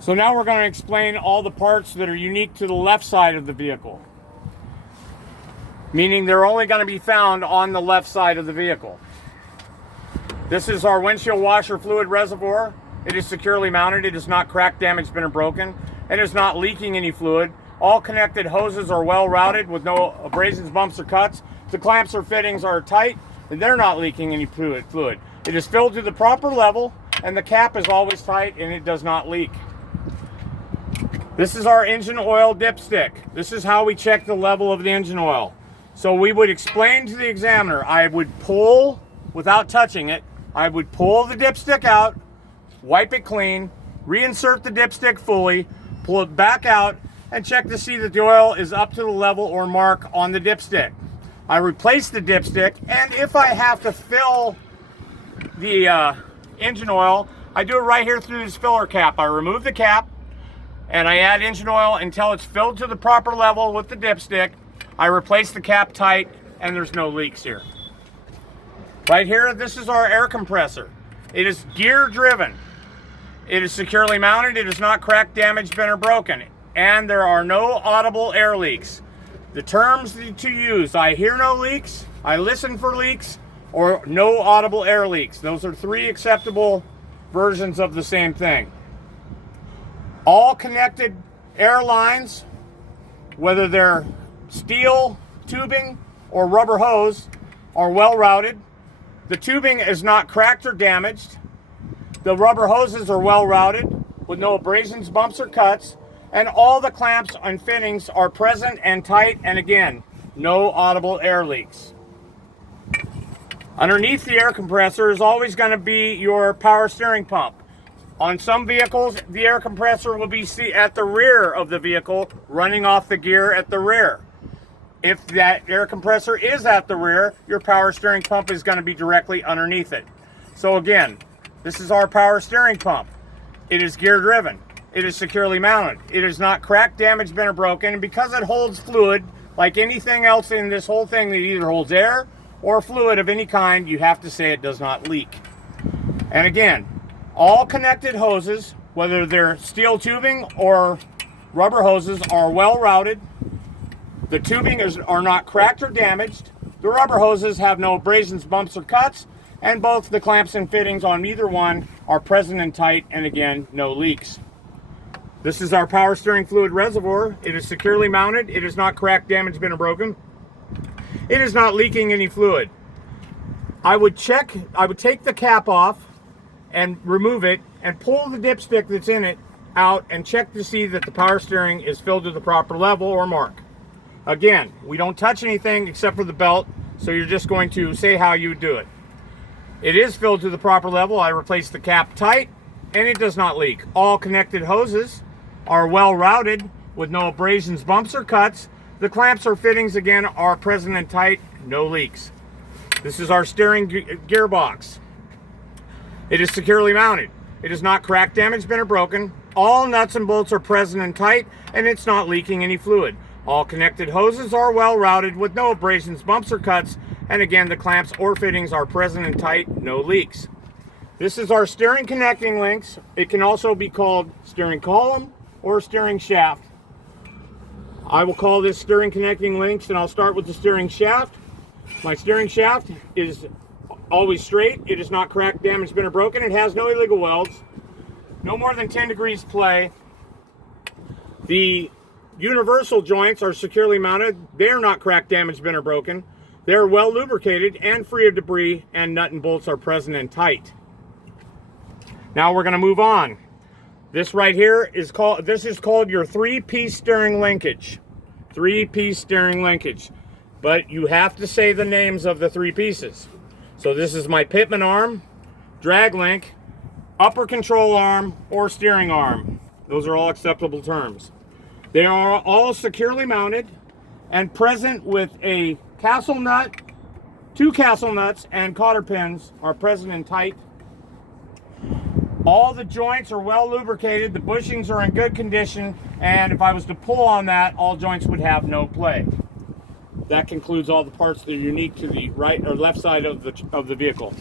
So now we're going to explain all the parts that are unique to the left side of the vehicle. Meaning they're only going to be found on the left side of the vehicle. This is our windshield washer fluid reservoir. It is securely mounted. It is not cracked, damaged, bent, or broken. It is not leaking any fluid. All connected hoses are well routed with no abrasions, bumps, or cuts. The clamps or fittings are tight and they're not leaking any fluid. It is filled to the proper level and the cap is always tight and it does not leak. This is our engine oil dipstick. This is how we check the level of the engine oil. So we would explain to the examiner, I would pull, without touching it, I would pull the dipstick out, wipe it clean, reinsert the dipstick fully, pull it back out, and check to see that the oil is up to the level or mark on the dipstick. I replace the dipstick, and if I have to fill the engine oil, I do it right here through this filler cap. I remove the cap, and I add engine oil until it's filled to the proper level with the dipstick. I replace the cap tight, and there's no leaks here. Right here, this is our air compressor. It is gear driven. It is securely mounted. It is not cracked, damaged, bent, or broken. And there are no audible air leaks. The terms to use, I hear no leaks, I listen for leaks, or no audible air leaks. Those are three acceptable versions of the same thing. All connected air lines, whether they're steel tubing or rubber hose, are well routed. The tubing is not cracked or damaged. The rubber hoses are well routed with no abrasions, bumps, or cuts. And all the clamps and fittings are present and tight, and again, no audible air leaks. Underneath the air compressor is always going to be your power steering pump. On some vehicles, the air compressor will be at the rear of the vehicle, running off the gear at the rear. If that air compressor is at the rear, your power steering pump is going to be directly underneath it. So again, this is our power steering pump. It is gear driven. It is securely mounted. It is not cracked, damaged, bent, or broken. And because it holds fluid, like anything else in this whole thing that either holds air or fluid of any kind, you have to say it does not leak. And again, all connected hoses, whether they're steel tubing or rubber hoses, are well routed. The tubing are not cracked or damaged. The rubber hoses have no abrasions, bumps, or cuts. And both the clamps and fittings on either one are present and tight, and again, no leaks. This is our power steering fluid reservoir. It is securely mounted. It is not cracked, damaged, bent, or broken. It is not leaking any fluid. I would take the cap off and remove it and pull the dipstick that's in it out and check to see that the power steering is filled to the proper level or mark. Again, we don't touch anything except for the belt, so you're just going to say how you would do it. It is filled to the proper level. I replace the cap tight, and it does not leak. All connected hoses are well routed with no abrasions, bumps, or cuts. The clamps or fittings again are present and tight, no leaks. This is our steering gearbox. It is securely mounted. It is not cracked, damaged, bent, or broken. All nuts and bolts are present and tight, and it's not leaking any fluid. All connected hoses are well routed with no abrasions, bumps, or cuts. And again, the clamps or fittings are present and tight, no leaks. This is our steering connecting links. It can also be called steering column or steering shaft. I will call this steering connecting links, and I'll start with the steering shaft. My steering shaft is always straight. It is not cracked, damaged, bent, or broken. It has no illegal welds. No more than 10 degrees play. The universal joints are securely mounted. They're not cracked, damaged, bent, or broken. They're well lubricated and free of debris, and nut and bolts are present and tight. Now we're going to move on. This right here is called your three-piece steering linkage. Three-piece steering linkage. But you have to say the names of the three pieces. So this is my Pitman arm, drag link, upper control arm, or steering arm. Those are all acceptable terms. They are all securely mounted and present with a castle nut. Two castle nuts and cotter pins are present and tight. All the joints are well lubricated, the bushings are in good condition, and if I was to pull on that, all joints would have no play. That concludes all the parts that are unique to the right or left side of the vehicle.